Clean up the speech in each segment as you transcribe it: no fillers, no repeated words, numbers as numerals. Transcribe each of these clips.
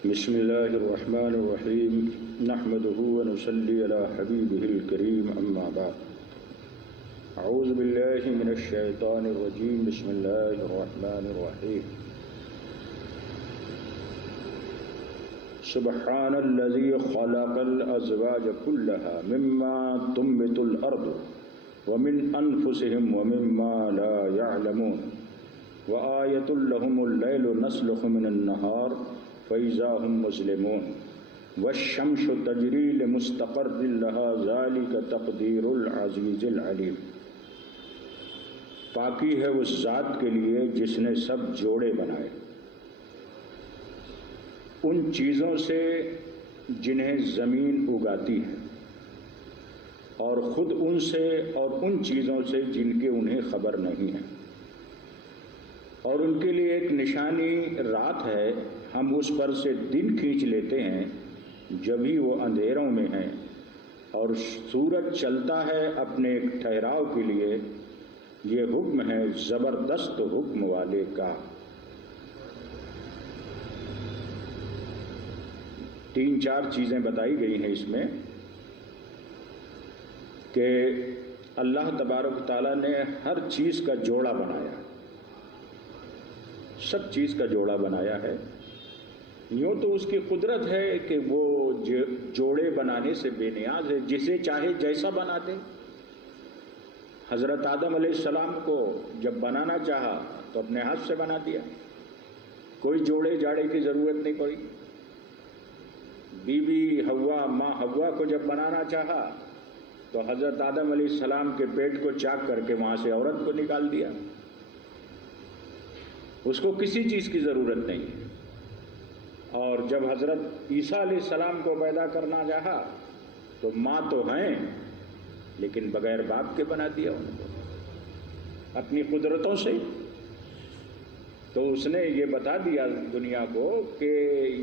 بسم الله الرحمن الرحيم نحمده ونصلي على حبيبه الكريم أما بعد أعوذ بالله من الشيطان الرجيم بسم الله الرحمن الرحيم سبحان الذي خلق الأزواج كلها مما تنبت الأرض ومن أنفسهم ومما لا يعلمون وآية لهم الليل نسلخ من النهار فإذا هم مسلمون والشمس تجري لمستقر لها ذلك تقدير العزيز العليم۔ پاکی ہے اس ذات کے لیے جس نے سب جوڑے بنائے، ان چیزوں سے جنہیں زمین اگاتی ہے، اور خود ان سے اور ان چیزوں سے جن کے انہیں خبر نہیں ہے، اور ان کے لیے ایک نشانی رات ہے، ہم اس پر سے دن کھینچ لیتے ہیں جبھی وہ اندھیروں میں ہیں، اور سورج چلتا ہے اپنے ایک ٹھہراؤ کے لیے، یہ حکم ہے زبردست حکم والے کا۔ تین چار چیزیں بتائی گئی ہیں اس میں کہ اللہ تبارک و تعالیٰ نے ہر چیز کا جوڑا بنایا، سب چیز کا جوڑا بنایا ہے۔ یوں تو اس کی قدرت ہے کہ وہ جوڑے بنانے سے بے نیاز ہے، جسے چاہے جیسا بنا دے۔ حضرت آدم علیہ السلام کو جب بنانا چاہا تو اپنے ہاتھ سے بنا دیا، کوئی جوڑے جاڑے کی ضرورت نہیں پڑی۔ بی بی حوا، ماں حوا کو جب بنانا چاہا تو حضرت آدم علیہ السلام کے پیٹ کو چاک کر کے وہاں سے عورت کو نکال دیا، اس کو کسی چیز کی ضرورت نہیں ہے۔ اور جب حضرت عیسیٰ علیہ السلام کو پیدا کرنا چاہا تو ماں تو ہیں لیکن بغیر باپ کے بنا دیا ان کو اپنی قدرتوں سے۔ تو اس نے یہ بتا دیا دنیا کو کہ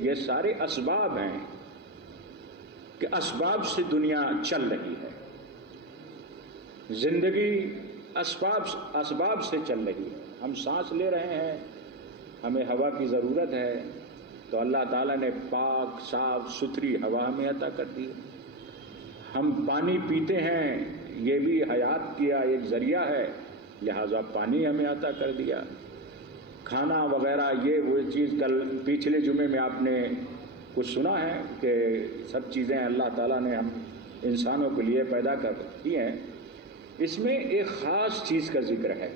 یہ سارے اسباب ہیں، کہ اسباب سے دنیا چل رہی ہے، زندگی اسباب سے چل رہی ہے۔ ہم سانس لے رہے ہیں، ہمیں ہوا کی ضرورت ہے تو اللہ تعالیٰ نے پاک صاف ستھری ہوا ہمیں عطا کر دی۔ ہم پانی پیتے ہیں، یہ بھی حیات کا ایک ذریعہ ہے، لہذا پانی ہمیں عطا کر دیا۔ کھانا وغیرہ یہ وہ چیز، کل پچھلے جمعے میں آپ نے کچھ سنا ہے کہ سب چیزیں اللہ تعالیٰ نے ہم انسانوں کے لیے پیدا کر کی ہیں۔ اس میں ایک خاص چیز کا ذکر ہے،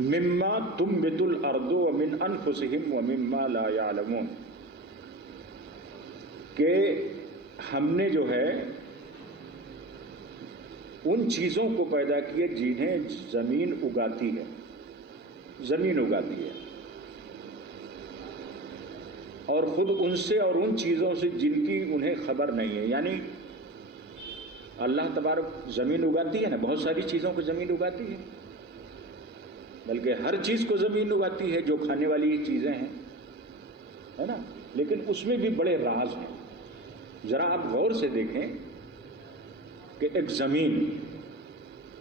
مما تنبت الارض ومن انفسهم ومما لا يعلمون، کہ ہم نے جو ہے ان چیزوں کو پیدا کیے جنہیں زمین اگاتی ہے، زمین اگاتی ہے، اور خود ان سے اور ان چیزوں سے جن کی انہیں خبر نہیں ہے۔ یعنی اللہ تبارک زمین اگاتی ہے نا، بہت ساری چیزوں کو زمین اگاتی ہے، بلکہ ہر چیز کو زمین اگاتی ہے جو کھانے والی چیزیں ہیں، ہے نا، لیکن اس میں بھی بڑے راز ہیں۔ ذرا آپ غور سے دیکھیں کہ ایک زمین،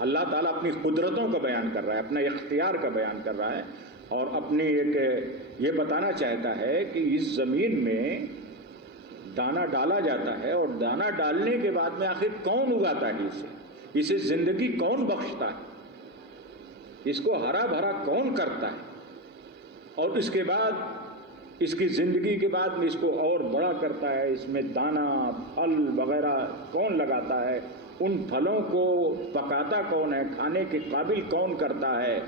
اللہ تعالیٰ اپنی قدرتوں کا بیان کر رہا ہے، اپنا اختیار کا بیان کر رہا ہے، اور اپنی ایک یہ بتانا چاہتا ہے کہ اس زمین میں دانہ ڈالا جاتا ہے، اور دانہ ڈالنے کے بعد میں آخر کون اگاتا ہے اسے زندگی کون بخشتا ہے، اس کو ہرا بھرا کون کرتا ہے، اور اس کے بعد اس کی زندگی کے بعد میں اس کو اور بڑا کرتا ہے، اس میں دانہ پھل وغیرہ کون لگاتا ہے، ان پھلوں کو پکاتا کون ہے، کھانے کے قابل کون کرتا ہے،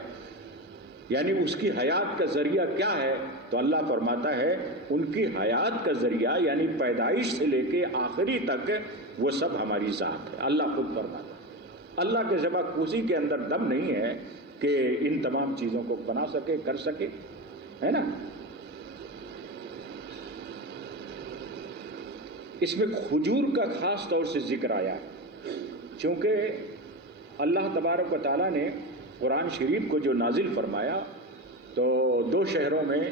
یعنی اس کی حیات کا ذریعہ کیا ہے۔ تو اللہ فرماتا ہے ان کی حیات کا ذریعہ یعنی پیدائش سے لے کے آخری تک وہ سب ہماری ذات ہے۔ اللہ خود فرماتا ہے، اللہ کے سوا کسی کے اندر دم نہیں ہے کہ ان تمام چیزوں کو بنا سکے، کر سکے، ہے نا۔ اس میں کھجور کا خاص طور سے ذکر آیا ہے، چونکہ اللہ تبارک و تعالیٰ نے قرآن شریف کو جو نازل فرمایا تو دو شہروں میں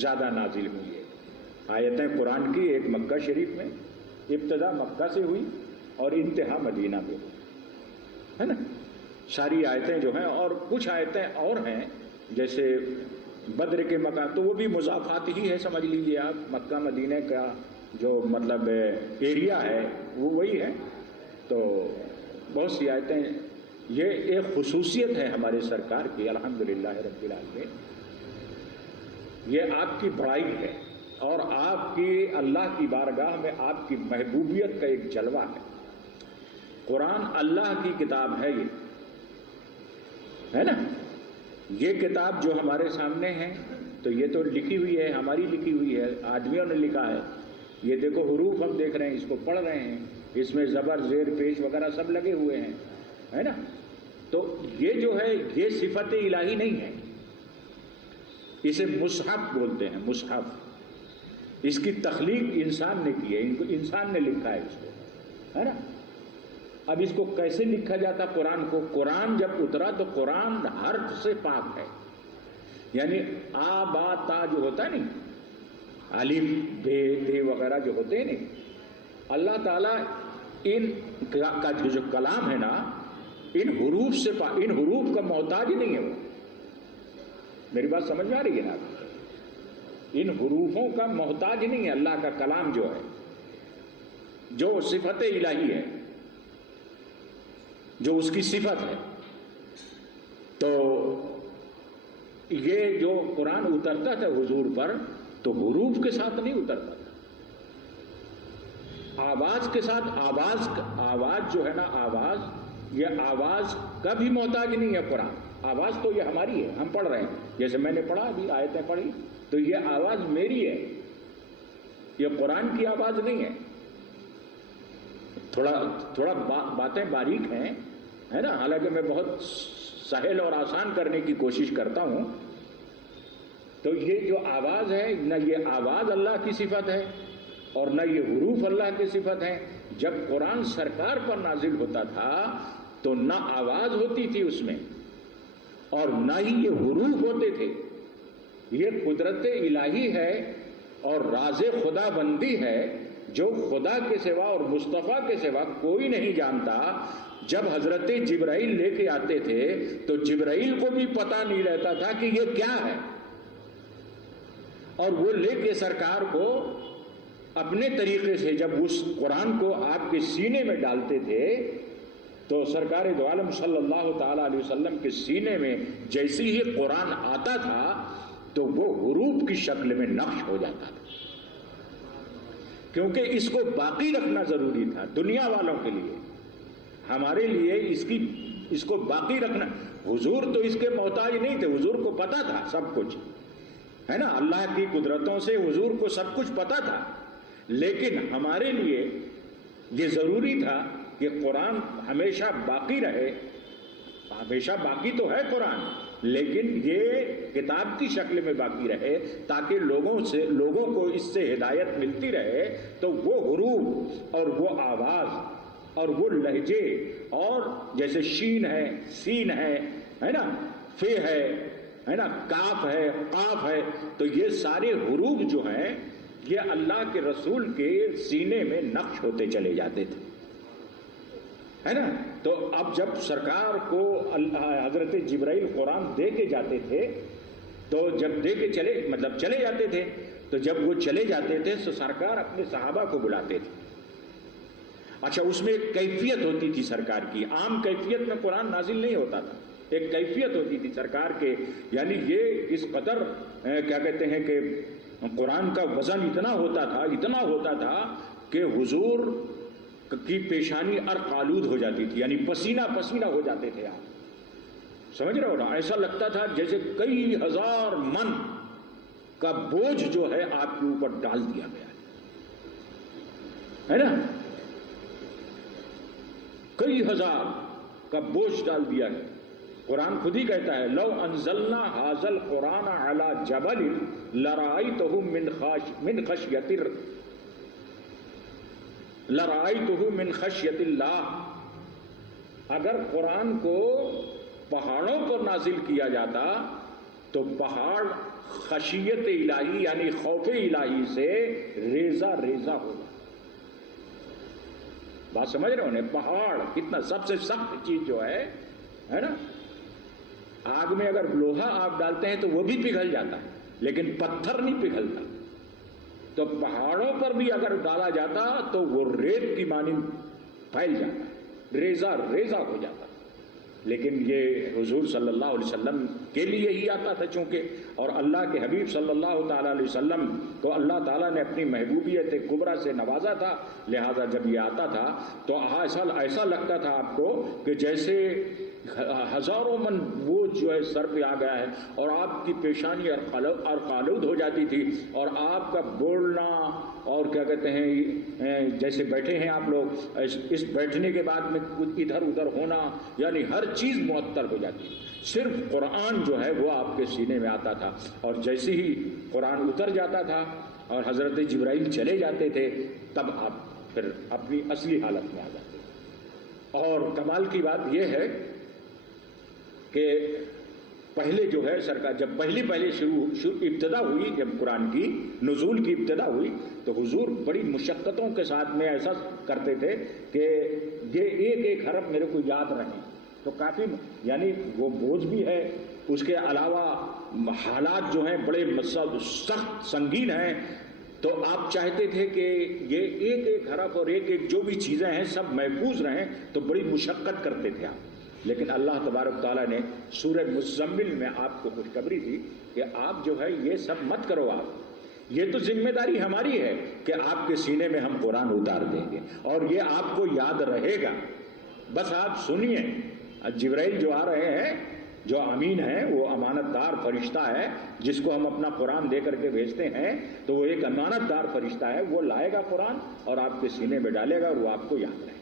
زیادہ نازل ہوئی ہے آیتیں قرآن کی، ایک مکہ شریف میں، ابتدا مکہ سے ہوئی اور انتہا مدینہ میں ہوئی، ہے نا۔ ساری آیتیں جو ہیں، اور کچھ آیتیں اور ہیں جیسے بدر کے مقام، تو وہ بھی مضافات ہی ہے، سمجھ لیجیے آپ، مکہ مدینہ کا جو مطلب ایریا ہے وہ وہی ہے۔ تو بہت سی آیتیں، یہ ایک خصوصیت ہے ہمارے سرکار کی الحمدللہ رب العالمین، یہ آپ کی بڑائی ہے اور آپ کی اللہ کی بارگاہ میں آپ کی محبوبیت کا ایک جلوہ ہے۔ قرآن اللہ کی کتاب ہے، یہ ہے نا، یہ کتاب جو ہمارے سامنے ہے تو یہ تو لکھی ہوئی ہے، ہماری لکھی ہوئی ہے، آدمیوں نے لکھا ہے۔ یہ دیکھو حروف ہم دیکھ رہے ہیں، اس کو پڑھ رہے ہیں، اس میں زبر زیر پیش وغیرہ سب لگے ہوئے ہیں، ہے نا۔ تو یہ جو ہے یہ صفت الہی نہیں ہے، اسے مصحف بولتے ہیں، مصحف۔ اس کی تخلیق انسان نے کی ہے، ان کو انسان نے لکھا ہے اس کو، ہے نا۔ اب اس کو کیسے لکھا جاتا قرآن کو؟ قرآن جب اترا تو قرآن حرف سے پاک ہے، یعنی آ با تا جو ہوتا ہے نہیں، الف بے تے وغیرہ جو ہوتے ہیں نہیں، اللہ تعالیٰ ان کا جو کلام ہے نا، ان حروف سے ان حروف کا محتاج نہیں ہے وہ۔ میری بات سمجھ میں آ رہی ہے نا؟ ان حروفوں کا محتاج نہیں ہے اللہ کا کلام جو ہے، جو صفت الہی ہے، جو اس کی صفت ہے۔ تو یہ جو قرآن اترتا تھا حضور پر تو حروف کے ساتھ نہیں اترتا تھا، آواز کے ساتھ۔ آواز جو ہے نا، آواز، یہ آواز کا بھی محتاج نہیں ہے قرآن۔ آواز تو یہ ہماری ہے، ہم پڑھ رہے ہیں، جیسے میں نے پڑھا ابھی آیتیں پڑھی، تو یہ آواز میری ہے، یہ قرآن کی آواز نہیں ہے۔ تھوڑا باتیں باریک ہیں، ہے نا، حالانکہ میں بہت سہل اور آسان کرنے کی کوشش کرتا ہوں۔ تو یہ جو آواز ہے، نہ یہ آواز اللہ کی صفت ہے اور نہ یہ حروف اللہ کی صفت ہے۔ جب قرآن سرکار پر نازل ہوتا تھا تو نہ آواز ہوتی تھی اس میں اور نہ ہی یہ حروف ہوتے تھے۔ یہ قدرت الہی ہے اور راز خدا بندی ہے جو خدا کے سوا اور مصطفیٰ کے سوا کوئی نہیں جانتا۔ جب حضرت جبرائیل لے کے آتے تھے تو جبرائیل کو بھی پتہ نہیں رہتا تھا کہ یہ کیا ہے، اور وہ لے کے سرکار کو اپنے طریقے سے جب اس قرآن کو آپ کے سینے میں ڈالتے تھے تو سرکار دو عالم صلی اللہ تعالی علیہ وسلم کے سینے میں جیسے ہی قرآن آتا تھا تو وہ حروف کی شکل میں نقش ہو جاتا تھا، کیونکہ اس کو باقی رکھنا ضروری تھا دنیا والوں کے لیے، ہمارے لیے اس کو باقی رکھنا۔ حضور تو اس کے محتاج نہیں تھے، حضور کو پتا تھا سب کچھ، ہے نا، اللہ کی قدرتوں سے حضور کو سب کچھ پتا تھا، لیکن ہمارے لیے یہ ضروری تھا کہ قرآن ہمیشہ باقی رہے۔ ہمیشہ باقی تو ہے قرآن، لیکن یہ کتاب کی شکل میں باقی رہے تاکہ لوگوں کو اس سے ہدایت ملتی رہے۔ تو وہ حروف اور وہ آواز اور وہ لہجے، اور جیسے شین ہے، سین ہے نا، فے ہے نا، کاف ہے، قاف ہے، تو یہ سارے حروف جو ہیں یہ اللہ کے رسول کے سینے میں نقش ہوتے چلے جاتے تھے، ہے نا۔ تو اب جب سرکار کو حضرت جبرائیل قرآن دے کے جاتے تھے تو جب دے کے چلے جاتے تھے تو جب وہ چلے جاتے تھے تو سرکار اپنے صحابہ کو بلاتے تھے۔ اچھا، اس میں ایک کیفیت ہوتی تھی سرکار کی، عام کیفیت میں قرآن نازل نہیں ہوتا تھا، ایک کیفیت ہوتی تھی سرکار کے، یعنی یہ اس قدر کیا کہتے ہیں کہ قرآن کا وزن اتنا ہوتا تھا کہ حضور کی پیشانی عرق آلود ہو جاتی تھی، یعنی پسینہ پسینہ ہو جاتے تھے آپ، سمجھ رہے ہو نا؟ ایسا لگتا تھا جیسے کئی ہزار من کا بوجھ جو ہے آپ کے اوپر ڈال دیا گیا ہے نا، کئی ہزار کا بوجھ ڈال دیا ہے۔ قرآن خود ہی کہتا ہے لو انزلنا ھذا القرآن علی جبل لرأیتہ من خشیۃ اللہ، اگر قرآن کو پہاڑوں پر نازل کیا جاتا تو پہاڑ خشیت الہی یعنی خوف الہی سے ریزہ ریزہ ہو جاتا۔ بات سمجھ رہے ہو نا؟ پہاڑ کتنا سب سے سخت چیز جو ہے نا، آگ میں اگر لوہا آپ ڈالتے ہیں تو وہ بھی پگھل جاتا ہے، لیکن پتھر نہیں پگھلتا. تو پہاڑوں پر بھی اگر ڈالا جاتا تو وہ ریت کی مانند پھیل جاتا، ریزہ ریزہ ہو جاتا. لیکن یہ حضور صلی اللہ علیہ وسلم کے لیے ہی آتا تھا چونکہ، اور اللہ کے حبیب صلی اللہ تعالیٰ علیہ وسلم کو اللہ تعالیٰ نے اپنی محبوبیت کبریٰ سے نوازا تھا. لہذا جب یہ آتا تھا تو ایسا لگتا تھا آپ کو کہ جیسے ہزاروں من بوجھ جو ہے سر پہ آ گیا ہے، اور آپ کی پیشانی ارقالود ہو جاتی تھی، اور آپ کا بولنا اور کیا کہتے ہیں جیسے بیٹھے ہیں آپ لوگ، اس بیٹھنے کے بعد میں کچھ ادھر ادھر ہونا، یعنی ہر چیز معطل ہو جاتی. صرف قرآن جو ہے وہ آپ کے سینے میں آتا تھا، اور جیسے ہی قرآن اتر جاتا تھا اور حضرت جبرائیل چلے جاتے تھے تب آپ پھر اپنی اصلی حالت میں آ جاتے. اور کمال کی بات یہ ہے کہ پہلے جو ہے سرکار جب پہلی ابتدا ہوئی، جب قرآن کی نزول کی ابتدا ہوئی تو حضور بڑی مشقتوں کے ساتھ میں ایسا کرتے تھے کہ یہ ایک ایک حرف میرے کو یاد رہیں. تو کافی یعنی وہ بوجھ بھی ہے، اس کے علاوہ حالات جو ہیں بڑے سخت سنگین ہیں. تو آپ چاہتے تھے کہ یہ ایک ایک حرف اور ایک ایک جو بھی چیزیں ہیں سب محفوظ رہیں، تو بڑی مشقت کرتے تھے آپ. لیکن اللہ تبارک تعالیٰ نے سورہ مزمل میں آپ کو خوشخبری دی کہ آپ جو ہے یہ سب مت کرو. آپ یہ تو ذمہ داری ہماری ہے کہ آپ کے سینے میں ہم قرآن اتار دیں گے اور یہ آپ کو یاد رہے گا. بس آپ سنیے. جبرائیل جو آ رہے ہیں، جو امین ہے، وہ امانت دار فرشتہ ہے جس کو ہم اپنا قرآن دے کر کے بھیجتے ہیں، تو وہ ایک امانت دار فرشتہ ہے. وہ لائے گا قرآن اور آپ کے سینے میں ڈالے گا اور وہ آپ کو یاد رہے گا.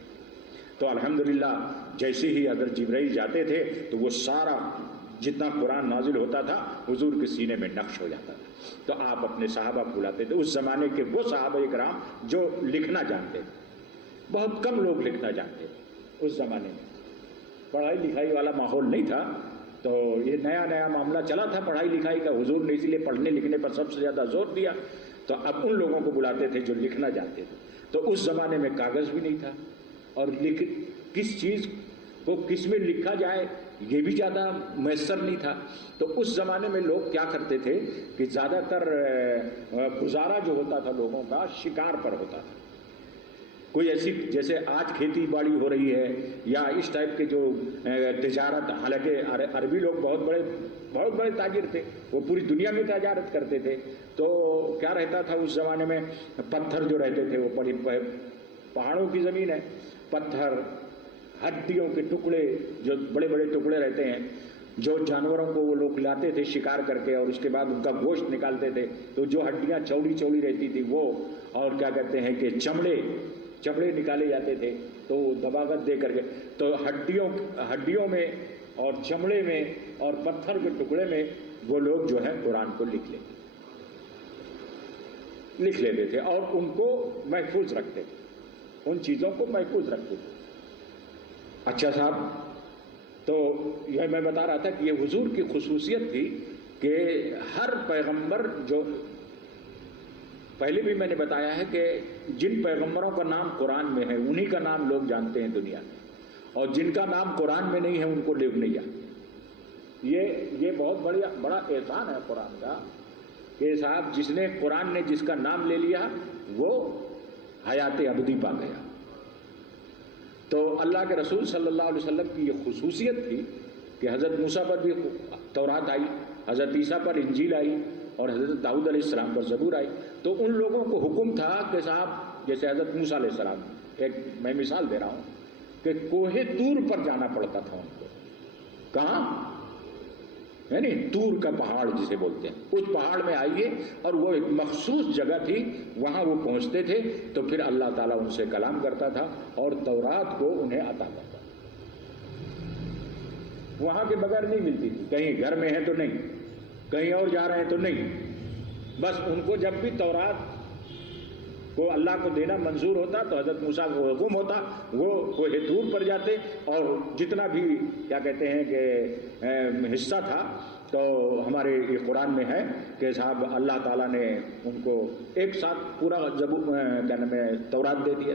تو الحمدللہ جیسے ہی اگر جبرائیل جاتے تھے تو وہ سارا جتنا قرآن نازل ہوتا تھا حضور کے سینے میں نقش ہو جاتا تھا. تو آپ اپنے صحابہ بلاتے تھے. اس زمانے کے وہ صحابہ اکرام جو لکھنا جانتے تھے، بہت کم لوگ لکھنا جانتے تھے. اس زمانے میں پڑھائی لکھائی والا ماحول نہیں تھا، تو یہ نیا نیا معاملہ چلا تھا پڑھائی لکھائی کا. حضور نے اسی لیے پڑھنے لکھنے پر سب سے زیادہ زور دیا. تو اب ان لوگوں کو بلاتے تھے جو لکھنا جانتے تھے. تو اس زمانے میں کاغذ بھی نہیں تھا، اور کس چیز کو کس میں لکھا جائے یہ بھی زیادہ میسر نہیں تھا. تو اس زمانے میں لوگ کیا کرتے تھے کہ زیادہ تر گزارا جو ہوتا تھا لوگوں کا شکار پر ہوتا تھا. کوئی ایسی جیسے آج کھیتی باڑی ہو رہی ہے یا اس ٹائپ کے جو تجارت، حالانکہ عربی لوگ بہت بڑے تاجر تھے، وہ پوری دنیا میں تجارت کرتے تھے. تو کیا رہتا تھا اس زمانے میں، پتھر جو رہتے تھے وہ پہاڑوں کی زمین ہے، پتھر، ہڈیوں کے ٹکڑے جو بڑے بڑے ٹکڑے رہتے ہیں، جو جانوروں کو وہ لوگ لاتے تھے شکار کر کے اور اس کے بعد ان کا گوشت نکالتے تھے. تو جو ہڈیاں چوڑی چوڑی رہتی تھی وہ، اور کیا کہتے ہیں کہ چمڑے نکالے جاتے تھے تو دباغت دے کر کے. تو ہڈیوں میں اور چمڑے میں اور پتھر کے ٹکڑے میں وہ لوگ جو ہے قرآن کو لکھ لیتے تھے اور ان کو محفوظ رکھتے تھے، ان چیزوں کو محفوظ رکھتے تھے. اچھا صاحب، تو یہ میں بتا رہا تھا کہ یہ حضور کی خصوصیت تھی کہ ہر پیغمبر جو پہلے بھی میں نے بتایا ہے کہ جن پیغمبروں کا نام قرآن میں ہے انہی کا نام لوگ جانتے ہیں دنیا میں، اور جن کا نام قرآن میں نہیں ہے ان کو لوگ نہیں جانتے. یہ بہت بڑا احسان ہے قرآن کا کہ صاحب جس نے قرآن نے جس کا نام لے لیا وہ حیات ابدی پا گیا. تو اللہ کے رسول صلی اللہ علیہ وسلم کی یہ خصوصیت تھی کہ حضرت موسیٰ پر بھی تورات آئی، حضرت عیسیٰ پر انجیل آئی، اور حضرت داؤد علیہ السلام پر زبور آئی. تو ان لوگوں کو حکم تھا کہ صاحب جیسے حضرت موسیٰ علیہ السلام، ایک میں مثال دے رہا ہوں کہ کوہ طور پر جانا پڑتا تھا ان کو. کہاں؟ یعنی طور کا پہاڑ جسے بولتے ہیں، اس پہاڑ میں آئیے، اور وہ ایک مخصوص جگہ تھی، وہاں وہ پہنچتے تھے تو پھر اللہ تعالیٰ ان سے کلام کرتا تھا اور تورات کو انہیں عطا کرتا تھا. وہاں کے بغیر نہیں ملتی تھی. کہیں گھر میں ہے تو نہیں، کہیں اور جا رہے ہیں تو نہیں، بس ان کو جب بھی تورات کو اللہ کو دینا منظور ہوتا تو حضرت موسیٰ کو حکم ہوتا، وہ کوہ طور پر جاتے، اور جتنا بھی کیا کہتے ہیں کہ حصہ تھا، تو ہمارے یہ قرآن میں ہے کہ صاحب اللہ تعالیٰ نے ان کو ایک ساتھ پورا کیا نام ہے تورات دے دیا،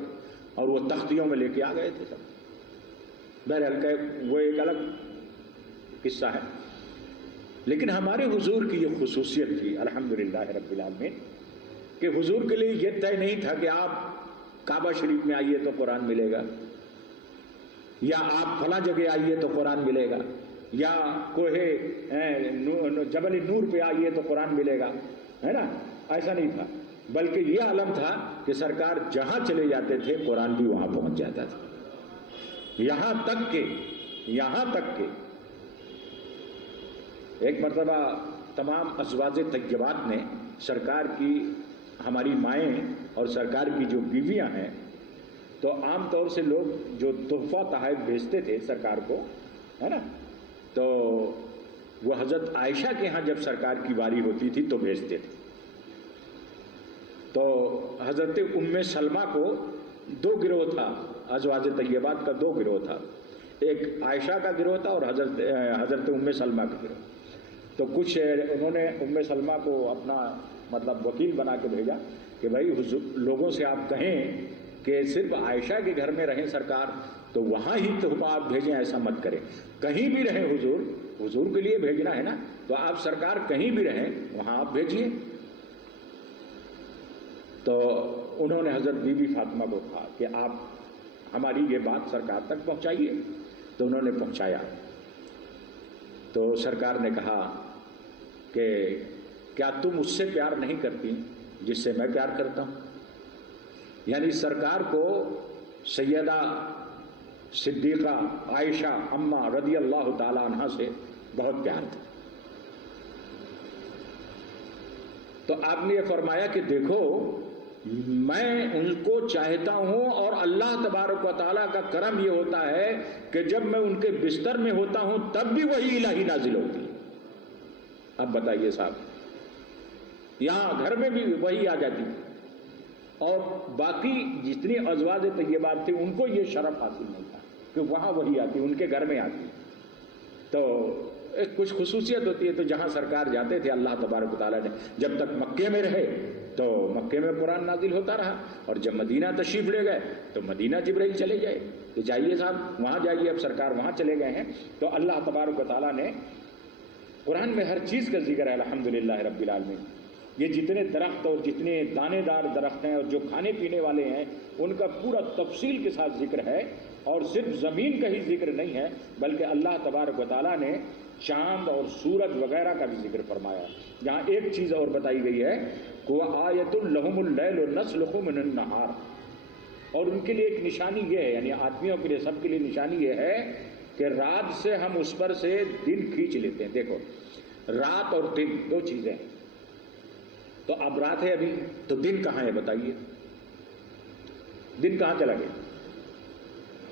اور وہ تختیوں میں لے کے آ گئے تھے سب. بہرحال وہ ایک الگ قصہ ہے. لیکن ہمارے حضور کی یہ خصوصیت تھی الحمدللہ رب العالمین کہ حضور کے لیے یہ طے نہیں تھا کہ آپ کعبہ شریف میں آئیے تو قرآن ملے گا، یا آپ فلاں جگہ آئیے تو قرآن ملے گا، یا کوہ جبل نور پہ آئیے تو قرآن ملے گا، ہے نا؟ ایسا نہیں تھا، بلکہ یہ عالم تھا کہ سرکار جہاں چلے جاتے تھے قرآن بھی وہاں پہنچ جاتا تھا، یہاں تک کہ ایک مرتبہ تمام ازواج طیبات نے سرکار کی، ہماری مائیں اور سرکار کی جو بیویاں ہیں، تو عام طور سے لوگ جو تحفہ تحائف بھیجتے تھے سرکار کو، ہے نا، تو وہ حضرت عائشہ کے ہاں جب سرکار کی باری ہوتی تھی تو بھیجتے تھے۔ تو حضرت ام سلمہ کو دو گروہ تھا، ازواج طیبات کا دو گروہ تھا، ایک عائشہ کا گروہ تھا اور حضرت ام سلمہ کا گروہ۔ تو کچھ انہوں نے ام سلمہ کو اپنا مطلب وکیل بنا کے بھیجا کہ بھائی لوگوں سے آپ کہیں کہ صرف عائشہ کے گھر میں رہیں سرکار، تو وہاں ہی تحفہ آپ بھیجیں، ایسا مت کریں، کہیں بھی رہیں حضور کے لیے بھیجنا ہے نا، تو آپ سرکار کہیں بھی رہیں وہاں آپ بھیجیے۔ تو انہوں نے حضرت بی بی فاطمہ کو کہا کہ آپ ہماری یہ بات سرکار تک پہنچائیے، تو انہوں نے پہنچایا۔ تو سرکار نے کہا کہ کیا تم اس سے پیار نہیں کرتی جس سے میں پیار کرتا ہوں؟ یعنی سرکار کو سیدہ صدیقہ عائشہ اماں رضی اللہ تعالی عنہا سے بہت پیار تھا۔ تو آپ نے یہ فرمایا کہ دیکھو میں ان کو چاہتا ہوں، اور اللہ تبارک و تعالیٰ کا کرم یہ ہوتا ہے کہ جب میں ان کے بستر میں ہوتا ہوں تب بھی وہی الہی نازل ہوتی ہے۔ اب بتائیے صاحب، یہاں گھر میں بھی وہی آ جاتی تھی، اور باقی جتنی ازواج طیبات تھیں ان کو یہ شرف حاصل نہیں تھا کہ وہاں وہی آتی، ان کے گھر میں آتی۔ تو ایک کچھ خصوصیت ہوتی ہے۔ تو جہاں سرکار جاتے تھے اللہ تبارک و تعالیٰ نے جب تک مکے میں رہے تو مکے میں قرآن نازل ہوتا رہا، اور جب مدینہ تشریف لے گئے تو مدینہ جبرائیل چلے جائے کہ جائیے صاحب وہاں جائیے، اب سرکار وہاں چلے گئے ہیں۔ تو اللہ تبارک و تعالیٰ نے قرآن میں ہر چیز کا ذکر ہے الحمدللہ رب العالمین۔ یہ جتنے درخت اور جتنے دانے دار درخت ہیں اور جو کھانے پینے والے ہیں ان کا پورا تفصیل کے ساتھ ذکر ہے، اور صرف زمین کا ہی ذکر نہیں ہے بلکہ اللہ تبارک و تعالیٰ نے چاند اور سورج وغیرہ کا بھی ذکر فرمایا۔ جہاں ایک چیز اور بتائی گئی ہے کہ وَآیَةٌ لَهُمُ اللَّيْلُ نَسْلُخُ مِنَ النَّهَارِ، اور ان کے لیے ایک نشانی یہ ہے، یعنی آدمیوں کے لیے سب کے لیے نشانی یہ ہے کہ رات سے ہم اس پر سے دن کھینچ لیتے ہیں۔ دیکھو رات اور دن دو چیزیں ہیں، تو اب رات ہے ابھی، تو دن کہاں ہے بتائیے، دن کہاں چلا گیا؟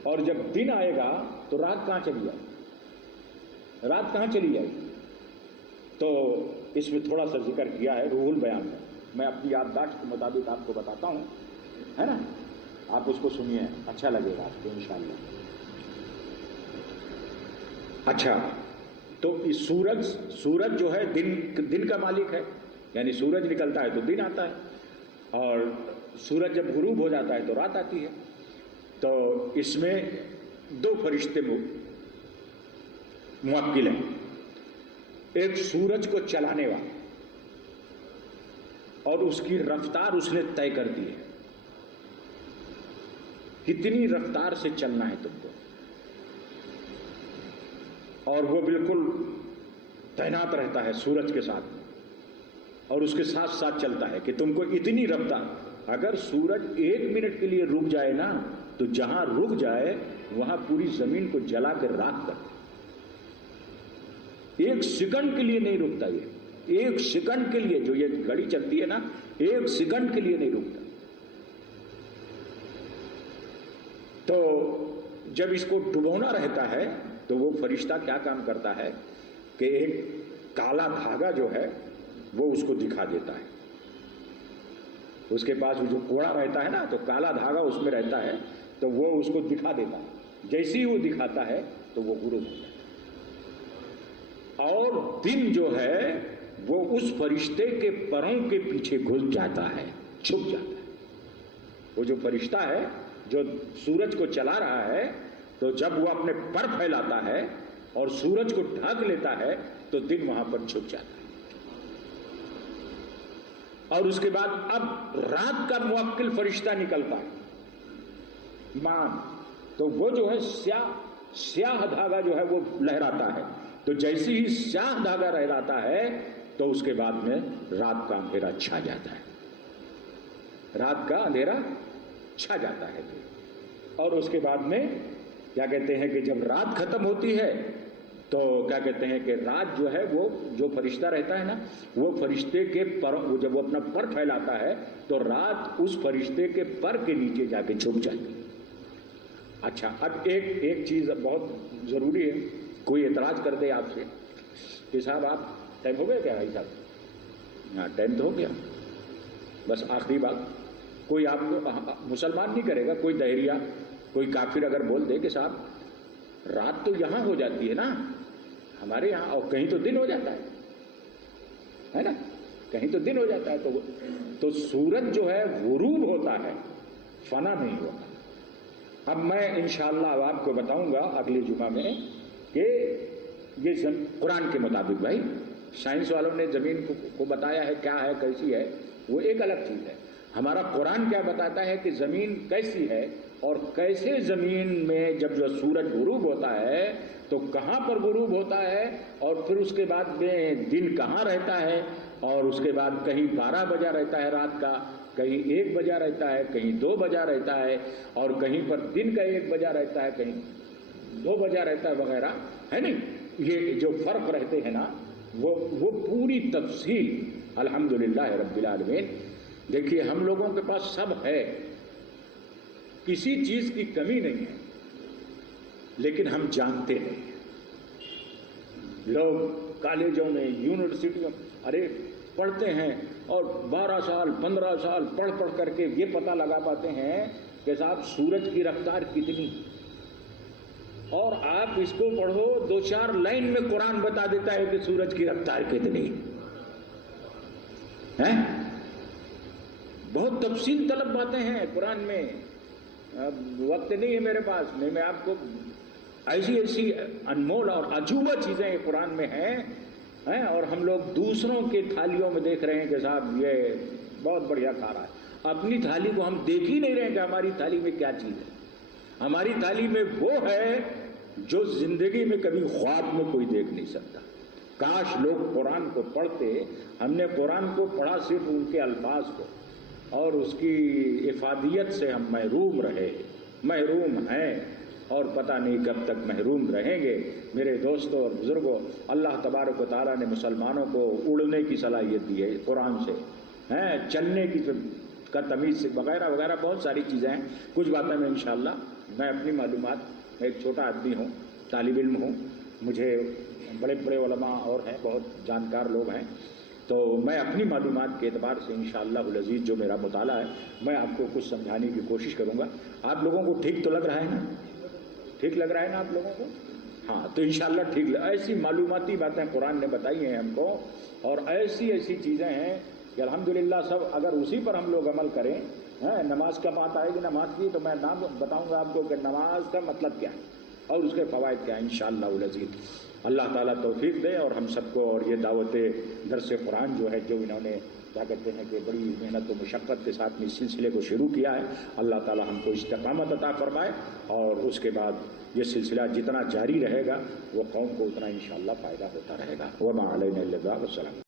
اور جب دن آئے گا تو رات کہاں چلی جائے؟ رات کہاں چلی جائے؟ تو اس میں تھوڑا سا ذکر کیا ہے روح البیان میں، میں اپنی یادداشت کے مطابق آپ کو بتاتا ہوں، ہے نا، آپ اس کو سنیے، اچھا لگے گا آپ کو انشاءاللہ۔ اچھا، تو سورج جو ہے دن کا مالک ہے، یعنی سورج نکلتا ہے تو دن آتا ہے، اور سورج جب غروب ہو جاتا ہے تو رات آتی ہے۔ تو اس میں دو فرشتے موکل ہیں، ایک سورج کو چلانے والا، اور اس کی رفتار اس نے طے کر دی ہے، کتنی رفتار سے چلنا ہے تم کو، اور وہ بالکل تعینات رہتا ہے سورج کے ساتھ، اور اس کے ساتھ ساتھ چلتا ہے کہ تم کو اتنی رفتار، اگر سورج 1 منٹ کے لیے رک جائے نا تو جہاں رک جائے وہاں پوری زمین کو جلا کے راکھ کر دے۔ 1 سیکنڈ کے لیے نہیں رکتا، یہ 1 سیکنڈ کے لیے جو یہ گھڑی چلتی ہے نا 1 سیکنڈ کے لیے نہیں رکتا۔ تو جب اس کو ڈبونا رہتا ہے تو وہ فرشتہ کیا کام کرتا ہے کہ ایک کالا دھاگا جو ہے وہ اس کو دکھا دیتا ہے، اس کے پاس جو کوڑا رہتا ہے نا تو کالا دھاگا اس میں رہتا ہے، تو وہ اس کو دکھا دیتا ہے، جیسے ہی وہ دکھاتا ہے تو وہ غروب ہو جاتا ہے، اور دن جو ہے وہ اس فرشتے کے پروں کے پیچھے گھس جاتا ہے، چھپ جاتا ہے۔ وہ جو فرشتہ ہے جو سورج کو چلا رہا ہے، تو جب وہ اپنے پر پھیلاتا ہے اور سورج کو ڈھک لیتا ہے تو دن وہاں پر چھپ جاتا ہے. اور اس کے بعد اب رات کا موکل فرشتہ نکلتا ہے مان، تو وہ جو ہے سیاہ دھاگا جو ہے وہ لہراتا ہے. تو جیسے ہی سیاہ دھاگا لہراتا ہے تو اس کے بعد میں رات کا اندھیرا چھا جاتا ہے. رات کا اندھیرا چھا جاتا ہے. اور اس کے بعد میں کیا کہتے ہیں کہ جب رات ختم ہوتی ہے تو کیا کہتے ہیں کہ رات جو ہے وہ جو فرشتہ رہتا ہے نا، وہ فرشتے کے پر جب وہ اپنا پر پھیلاتا ہے تو رات اس فرشتے کے پر کے نیچے جا کے چھپ جاتی ہے. اچھا، اب ایک چیز بہت ضروری ہے. کوئی اعتراض کر دے آپ سے کہ صاحب آپ ٹائم ہو گیا کیا بھائی صاحب؟ ہاں ٹائم تو ہو گیا. بس آخری بات، کوئی آپ کو مسلمان نہیں کرے گا، کوئی دہریہ کوئی کافر اگر بول دے کہ صاحب رات تو یہاں ہو جاتی ہے نا ہمارے یہاں، اور کہیں تو دن ہو جاتا ہے نا، کہیں تو دن ہو جاتا ہے، تو سورج جو ہے غروب ہوتا ہے، فنا نہیں ہوتا. اب میں انشاءاللہ اب آپ کو بتاؤں گا اگلے جمعہ میں کہ یہ قرآن کے مطابق، بھائی سائنس والوں نے زمین کو بتایا ہے کیا ہے کیسی ہے، وہ ایک الگ چیز ہے. ہمارا قرآن کیا بتاتا ہے کہ زمین کیسی ہے اور کیسے زمین میں جب جو سورج غروب ہوتا ہے تو کہاں پر غروب ہوتا ہے، اور پھر اس کے بعد میں دن کہاں رہتا ہے، اور اس کے بعد کہیں 12 بجا رہتا ہے رات کا، کہیں 1 بجا رہتا ہے، کہیں 2 بجا رہتا ہے، اور کہیں پر دن کا 1 بجا رہتا ہے، کہیں 2 بجا رہتا ہے وغیرہ ہے نہیں. یہ جو فرق رہتے ہیں نا وہ پوری تفصیل الحمدللہ رب العالمین. دیکھیے ہم لوگوں کے پاس سب ہے، کسی چیز کی کمی نہیں ہے، لیکن ہم جانتے نہیں. لوگ کالجوں میں یونیورسٹیوں ارے پڑھتے ہیں اور 12 سال 15 سال پڑھ کر کے یہ پتہ لگا پاتے ہیں کہ صاحب سورج کی رفتار کتنی، اور آپ اس کو پڑھو 2-4 لائن میں قرآن بتا دیتا ہے کہ سورج کی رفتار کتنی ہے. بہت تفصیل طلب باتیں ہیں قرآن میں. وقت نہیں ہے میرے پاس، میں آپ کو ایسی انمول اور عجوبہ چیزیں قرآن میں ہیں، اور ہم لوگ دوسروں کے تھالیوں میں دیکھ رہے ہیں کہ صاحب یہ بہت بڑھیا کھا رہا ہے. اپنی تھالی کو ہم دیکھ ہی نہیں رہے کہ ہماری تھالی میں کیا چیز ہے. ہماری تھالی میں وہ ہے جو زندگی میں کبھی خواب میں کوئی دیکھ نہیں سکتا. کاش لوگ قرآن کو پڑھتے. ہم نے قرآن کو پڑھا صرف ان کے الفاظ کو، اور اس کی افادیت سے ہم محروم رہے، محروم ہیں، اور پتہ نہیں کب تک محروم رہیں گے. میرے دوستوں اور بزرگوں، اللہ تبارک و تعالیٰ نے مسلمانوں کو اڑنے کی صلاحیت دی ہے قرآن سے، چلنے کی کا تمیز سے وغیرہ وغیرہ بہت ساری چیزیں ہیں. کچھ باتیں میں انشاءاللہ میں اپنی معلومات، میں ایک چھوٹا آدمی ہوں، طالب علم ہوں، مجھے بڑے بڑے علماء اور ہیں، بہت جانکار لوگ ہیں، تو میں اپنی معلومات کے اعتبار سے انشاءاللہ العزیز جو میرا مطالعہ ہے میں آپ کو کچھ سمجھانے کی کوشش کروں گا. آپ لوگوں کو ٹھیک تو لگ رہا ہے نا؟ ٹھیک لگ رہا ہے نا آپ لوگوں کو؟ ہاں تو انشاءاللہ ٹھیک. ایسی معلوماتی باتیں قرآن نے بتائی ہیں ہم کو، اور ایسی چیزیں ہیں کہ الحمدللہ سب اگر اسی پر ہم لوگ عمل کریں. نماز کا بات آئے گی نماز کی تو میں نام بتاؤں گا آپ کو کہ نماز کا مطلب کیا ہے اور اس کے فوائد کیا ہیں انشاءاللہ العزیز. اللہ تعالیٰ توفیق دے اور ہم سب کو. اور یہ دعوت درس قرآن جو ہے، جو انہوں نے کیا کہتے ہیں کہ بڑی محنت و مشقت کے ساتھ اس سلسلے کو شروع کیا ہے، اللہ تعالیٰ ہم کو استقامت عطا فرمائے، اور اس کے بعد یہ سلسلہ جتنا جاری رہے گا وہ قوم کو اتنا انشاءاللہ فائدہ ہوتا رہے گا. وما علینا الا البلاغ. والسلام.